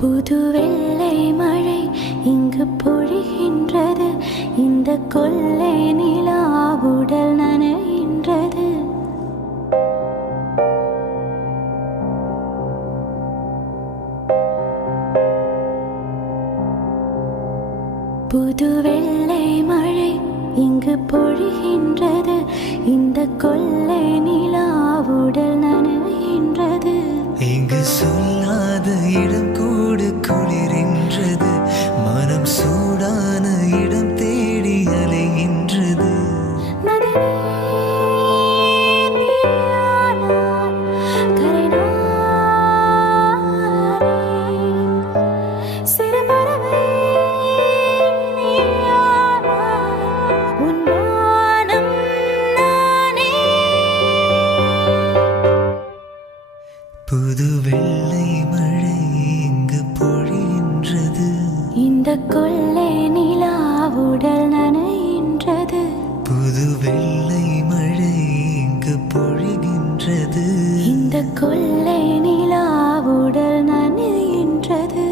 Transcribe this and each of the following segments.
புது வெள்ளை மழை இங்கு பொழிகின்றது. இந்த கொள்ளை நிலா உடல் நனைகின்றது. புது வெள்ளை மழை இங்கு பொழிகின்றது. இந்த கொள்ளை நிலா உடல் நனைகின்றது. இங்கு சொல்லாத இடம் கூட குளிரின்றது. மனம் சூடான இடம் தேடி அலைகின்றது. புது வெள்ளை மழை இங்கு பொழிகின்றது. இந்த கொள்ளை நிலா உடல் நனைகின்றது. புது வெள்ளை மழை இங்கு பொழிகின்றது. இந்த கொள்ளை நிலா உடல் நனைகின்றது.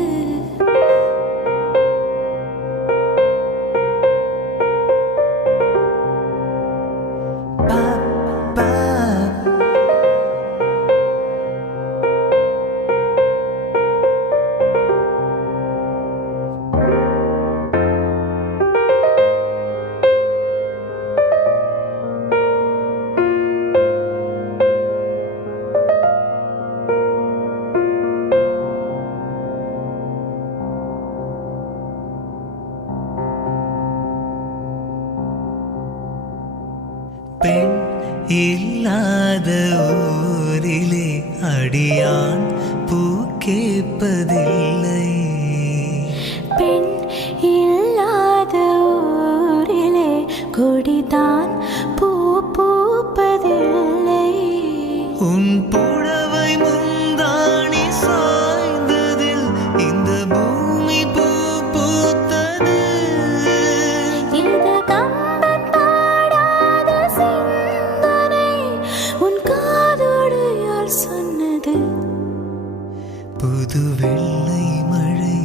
பெண் இல்லாத ஊரிலே அடியான் பூ கேட்பதில்லை. பெண் இல்லாத ஊரிலே கொடிதான் பூ பூப்பதில்லை. உன் புடவை முந்தாணி சாய்ந்ததில் இந்த பூமி பூ பூத்தது. இது கம்பன் பாடாத சிந்தனை உன் காதோடு யார் சொன்னது? புது வெள்ளை மழை